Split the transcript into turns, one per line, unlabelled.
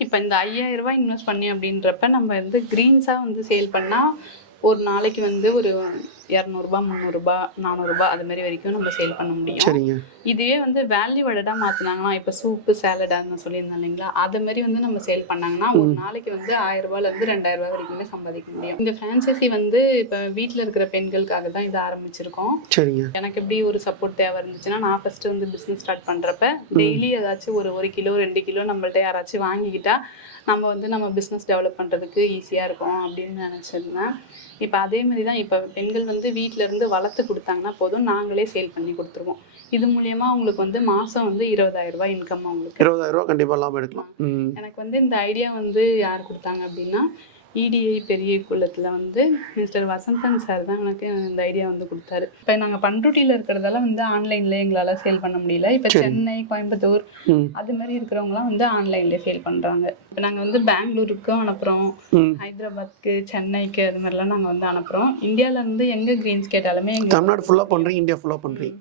இப்போ இந்த ஐயாயிரம் ரூபாய் இன்வெஸ்ட் பண்ணி அப்படின்றப்ப நம்ம வந்து க்ரீன்ஸாக வந்து சேல் பண்ணால் ஒரு நாளைக்கு வந்து ஒரு இரநூறுபா முந்நூறுரூபா நானூறுரூபா அது மாதிரி வரைக்கும் நம்ம சேல் பண்ண முடியும்.
சரிங்க.
இதுவே வந்து வேல்யூ வடடாக மாற்றினாங்கன்னா இப்போ சூப்பு சேலடாக நான் சொல்லியிருந்தேன் இல்லைங்களா? அது மாதிரி வந்து நம்ம சேல் பண்ணாங்கன்னா ஒரு நாளைக்கு வந்து ரெண்டாயிரம் ரூபாய் வரைக்குமே சம்பாதிக்க முடியும். இந்த ஃப்ரான்ச்சைசி வந்து இப்போ வீட்டில் இருக்கிற பெண்களுக்காக தான் இதை ஆரம்பிச்சிருக்கோம்.
சரிங்க.
எனக்கு எப்படி ஒரு சப்போர்ட் தேவை இருந்துச்சுன்னா நான் ஃபர்ஸ்ட் வந்து பிஸ்னஸ் ஸ்டார்ட் பண்றப்ப டெய்லி ஏதாச்சும் ஒரு ஒரு கிலோ ரெண்டு கிலோ நம்மள்ட்ட யாராச்சும் வாங்கிக்கிட்டா நம்ம வந்து நம்ம பிஸ்னஸ் டெவலப் பண்ணுறதுக்கு ஈஸியாக இருக்கும் அப்படின்னு நினச்சிருந்தேன். இப்போ அதே மாதிரி தான் இப்போ பெண்கள் வந்து வீட்ல இருந்து வளர்த்து கொடுத்தாங்கன்னா போதும். நாங்களே சேல் பண்ணி கொடுத்துருவோம். இது மூலியமா அவங்களுக்கு வந்து மாதம் வந்து இருபதாயிரம் ரூபாய் இன்கம் அவங்களுக்கு
இருபதாயிரம் ரூபா கண்டிப்பாக லாபம் எடுக்கலாம்.
எனக்கு வந்து இந்த ஐடியா வந்து யார் கொடுத்தாங்க அப்படின்னா இடிஐ பெரிய குளத்தில் வந்து மிஸ்டர் வசந்தன் சார் தான் எனக்கு இந்த ஐடியா வந்து கொடுத்தாரு. இப்போ நாங்கள் பண்ருட்டியில் இருக்கிறதால வந்து ஆன்லைனில் எங்களால் சேல் பண்ண முடியல. இப்போ சென்னை கோயம்புத்தூர் அது மாதிரி இருக்கிறவங்களாம் வந்து ஆன்லைன்லேயே சேல் பண்ணுறாங்க இப்போ நாங்கள் வந்து பெங்களூருக்கும் அனுப்புகிறோம் ஹைதராபாத்க்கு சென்னைக்கு அது மாதிரிலாம் நாங்கள் வந்து அனுப்புகிறோம் இந்தியாவிலேருந்து எங்கே க்ரீன்ஸ் கேட்டாலுமே
தமிழ்நாடு ஃபுல்லாக பண்ணுறீங்க இந்தியா ஃபுல்லாக பண்ணுறீங்க